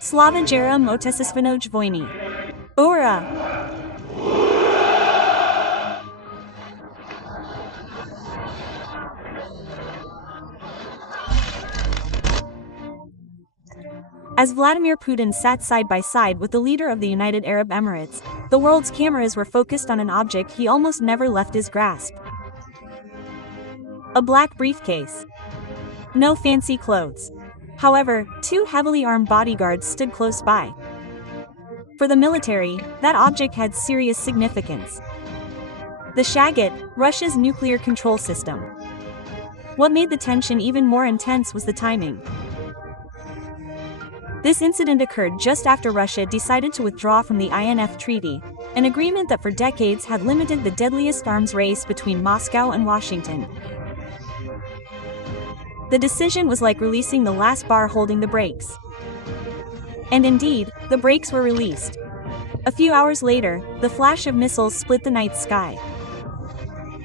Slava Jera Motesisvinoj Vojny. Ura! As Vladimir Putin sat side by side with the leader of the United Arab Emirates, the world's cameras were focused on an object he almost never left his grasp. A black briefcase. No fancy clothes. However, two heavily armed bodyguards stood close by. For the military, that object had serious significance. The Cheget, Russia's nuclear control system. What made the tension even more intense was the timing. This incident occurred just after Russia decided to withdraw from the INF Treaty, an agreement that for decades had limited the deadliest arms race between Moscow and Washington. The decision was like releasing the last bar holding the brakes. And indeed, the brakes were released. A few hours later, the flash of missiles split the night sky.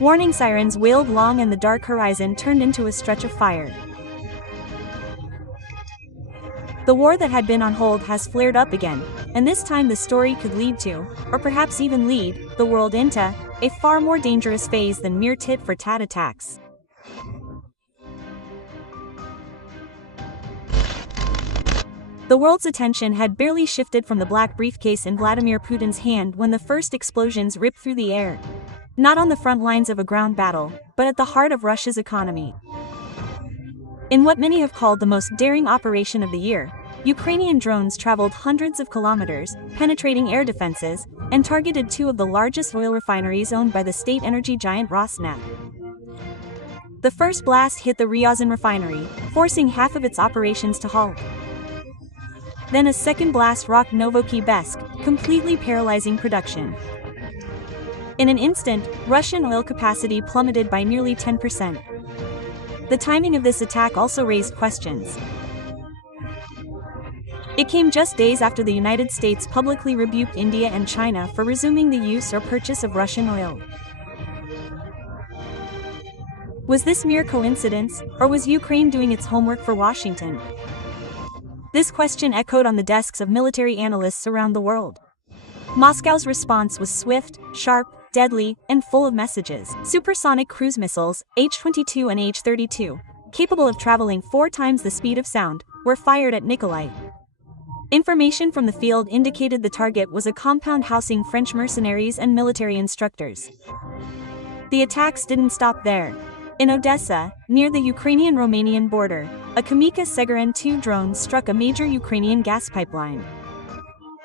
Warning sirens wailed long and the dark horizon turned into a stretch of fire. The war that had been on hold has flared up again, and this time the story could lead to, or perhaps even lead, the world into a far more dangerous phase than mere tit-for-tat attacks. The world's attention had barely shifted from the black briefcase in Vladimir Putin's hand when the first explosions ripped through the air. Not on the front lines of a ground battle, but at the heart of Russia's economy. In what many have called the most daring operation of the year, Ukrainian drones traveled hundreds of kilometers, penetrating air defenses, and targeted two of the largest oil refineries owned by the state energy giant Rosneft. The first blast hit the Ryazan refinery, forcing half of its operations to halt. Then a second blast rocked Novosibirsk, completely paralyzing production. In an instant, Russian oil capacity plummeted by nearly 10%. The timing of this attack also raised questions. It came just days after the United States publicly rebuked India and China for resuming the use or purchase of Russian oil. Was this mere coincidence, or was Ukraine doing its homework for Washington? This question echoed on the desks of military analysts around the world. Moscow's response was swift, sharp, deadly, and full of messages. Supersonic cruise missiles, H-22 and H-32, capable of traveling 4 times the speed of sound, were fired at Nikolai. Information from the field indicated the target was a compound housing French mercenaries and military instructors. The attacks didn't stop there. In Odessa, near the Ukrainian-Romanian border, a Kamika Segarin-2 drone struck a major Ukrainian gas pipeline.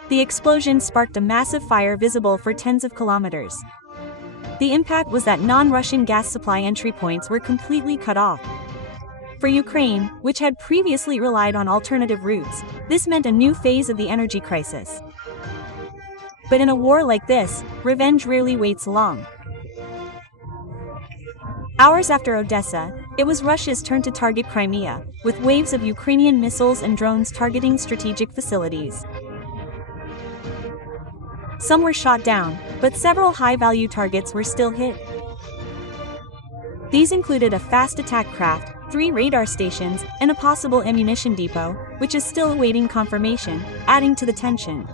The explosion sparked a massive fire visible for tens of kilometers. The impact was that non-Russian gas supply entry points were completely cut off. For Ukraine, which had previously relied on alternative routes, this meant a new phase of the energy crisis. But in a war like this, revenge rarely waits long. Hours after Odessa, it was Russia's turn to target Crimea, with waves of Ukrainian missiles and drones targeting strategic facilities. Some were shot down, but several high-value targets were still hit. These included a fast attack craft, 3 radar stations, and a possible ammunition depot, which is still awaiting confirmation, adding to the tension.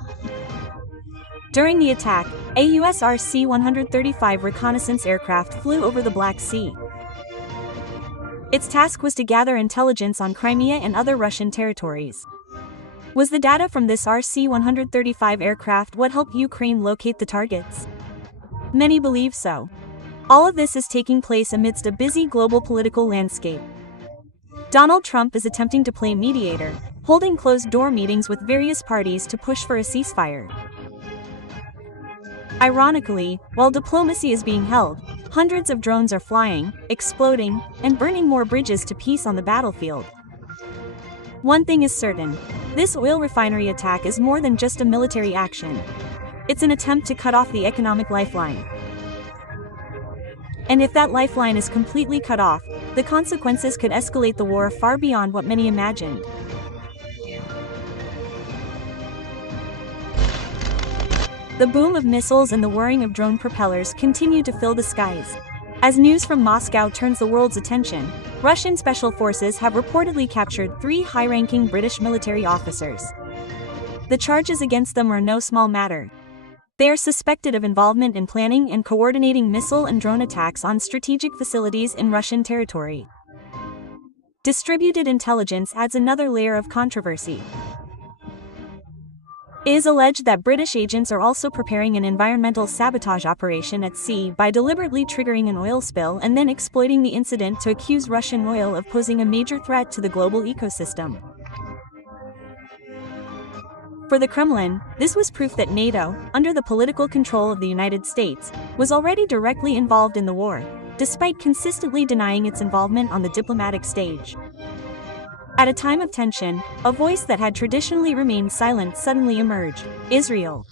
During the attack, a US RC-135 reconnaissance aircraft flew over the Black Sea. Its task was to gather intelligence on Crimea and other Russian territories. Was the data from this RC-135 aircraft what helped Ukraine locate the targets? Many believe so. All of this is taking place amidst a busy global political landscape. Donald Trump is attempting to play mediator, holding closed-door meetings with various parties to push for a ceasefire. Ironically, while diplomacy is being held, hundreds of drones are flying, exploding, and burning more bridges to peace on the battlefield. One thing is certain, this oil refinery attack is more than just a military action. It's an attempt to cut off the economic lifeline. And if that lifeline is completely cut off, the consequences could escalate the war far beyond what many imagined. The boom of missiles and the whirring of drone propellers continue to fill the skies. As news from Moscow turns the world's attention, Russian special forces have reportedly captured 3 high-ranking British military officers. The charges against them are no small matter. They are suspected of involvement in planning and coordinating missile and drone attacks on strategic facilities in Russian territory. Distributed intelligence adds another layer of controversy. It is alleged that British agents are also preparing an environmental sabotage operation at sea by deliberately triggering an oil spill and then exploiting the incident to accuse Russian oil of posing a major threat to the global ecosystem. For the Kremlin, this was proof that NATO, under the political control of the United States, was already directly involved in the war, despite consistently denying its involvement on the diplomatic stage. At a time of tension, a voice that had traditionally remained silent suddenly emerged: Israel.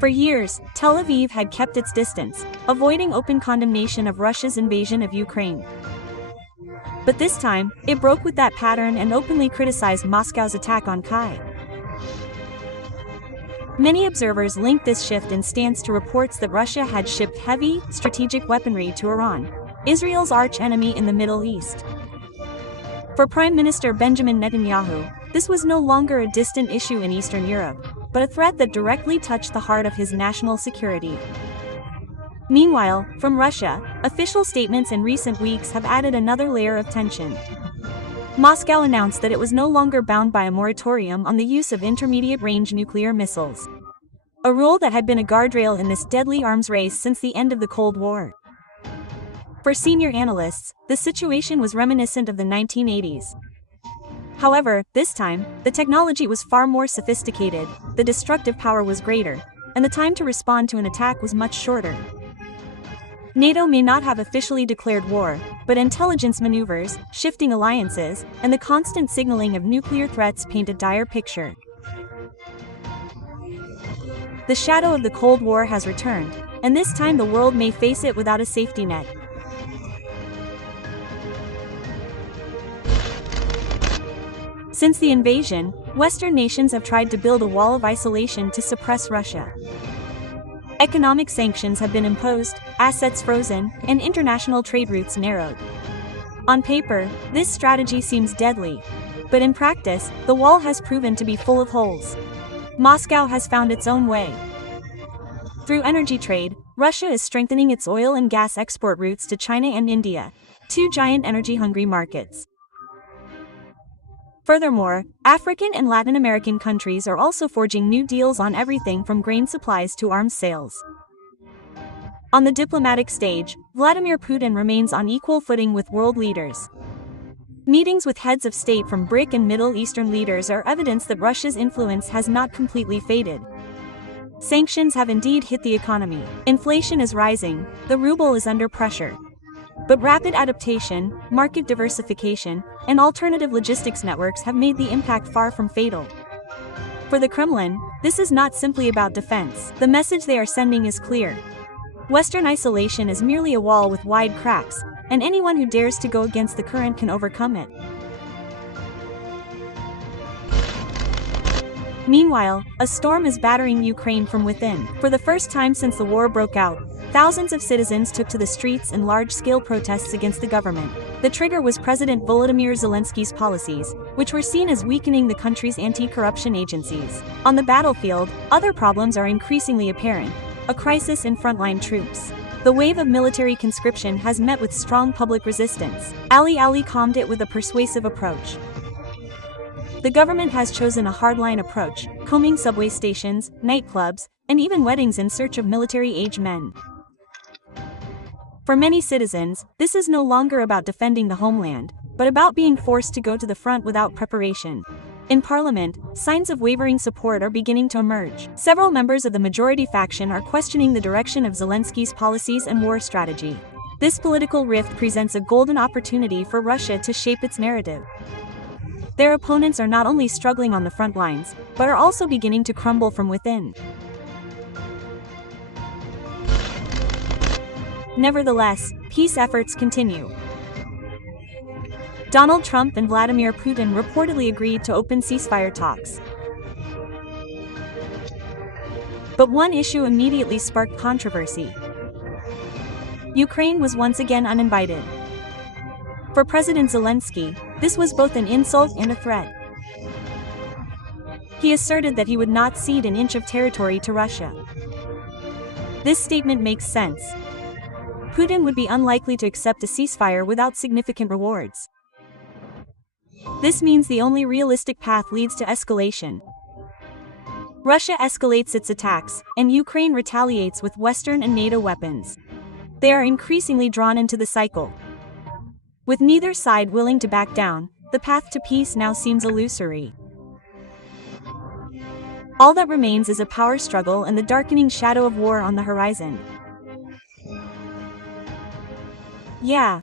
For years, Tel Aviv had kept its distance, avoiding open condemnation of Russia's invasion of Ukraine. But this time, it broke with that pattern and openly criticized Moscow's attack on Kyiv. Many observers link this shift in stance to reports that Russia had shipped heavy, strategic weaponry to Iran, Israel's arch-enemy in the Middle East. For Prime Minister Benjamin Netanyahu, this was no longer a distant issue in Eastern Europe, but a threat that directly touched the heart of his national security. Meanwhile, from Russia, official statements in recent weeks have added another layer of tension. Moscow announced that it was no longer bound by a moratorium on the use of intermediate-range nuclear missiles, a rule that had been a guardrail in this deadly arms race since the end of the Cold War. For senior analysts, the situation was reminiscent of the 1980s. However, this time, the technology was far more sophisticated, the destructive power was greater, and the time to respond to an attack was much shorter. NATO may not have officially declared war, but intelligence maneuvers, shifting alliances, and the constant signaling of nuclear threats paint a dire picture. The shadow of the Cold War has returned, and this time the world may face it without a safety net. Since the invasion, Western nations have tried to build a wall of isolation to suppress Russia. Economic sanctions have been imposed, assets frozen, and international trade routes narrowed. On paper, this strategy seems deadly, but in practice, the wall has proven to be full of holes. Moscow has found its own way. Through energy trade, Russia is strengthening its oil and gas export routes to China and India, two giant energy-hungry markets. Furthermore, African and Latin American countries are also forging new deals on everything from grain supplies to arms sales. On the diplomatic stage, Vladimir Putin remains on equal footing with world leaders. Meetings with heads of state from BRIC and Middle Eastern leaders are evidence that Russia's influence has not completely faded. Sanctions have indeed hit the economy. Inflation is rising, the ruble is under pressure. But rapid adaptation, market diversification, and alternative logistics networks have made the impact far from fatal. For the Kremlin, this is not simply about defense. The message they are sending is clear. Western isolation is merely a wall with wide cracks, and anyone who dares to go against the current can overcome it. Meanwhile, a storm is battering Ukraine from within. For the first time since the war broke out, thousands of citizens took to the streets in large-scale protests against the government. The trigger was President Volodymyr Zelensky's policies, which were seen as weakening the country's anti-corruption agencies. On the battlefield, other problems are increasingly apparent: a crisis in frontline troops. The wave of military conscription has met with strong public resistance. Ali calmed it with a persuasive approach. The government has chosen a hardline approach, combing subway stations, nightclubs, and even weddings in search of military-age men. For many citizens, this is no longer about defending the homeland, but about being forced to go to the front without preparation. In parliament, signs of wavering support are beginning to emerge. Several members of the majority faction are questioning the direction of Zelensky's policies and war strategy. This political rift presents a golden opportunity for Russia to shape its narrative. Their opponents are not only struggling on the front lines, but are also beginning to crumble from within. Nevertheless, peace efforts continue. Donald Trump and Vladimir Putin reportedly agreed to open ceasefire talks. But one issue immediately sparked controversy. Ukraine was once again uninvited. For President Zelensky, this was both an insult and a threat. He asserted that he would not cede an inch of territory to Russia. This statement makes sense. Putin would be unlikely to accept a ceasefire without significant rewards. This means the only realistic path leads to escalation. Russia escalates its attacks, and Ukraine retaliates with Western and NATO weapons. They are increasingly drawn into the cycle. With neither side willing to back down, the path to peace now seems illusory. All that remains is a power struggle and the darkening shadow of war on the horizon. Yeah,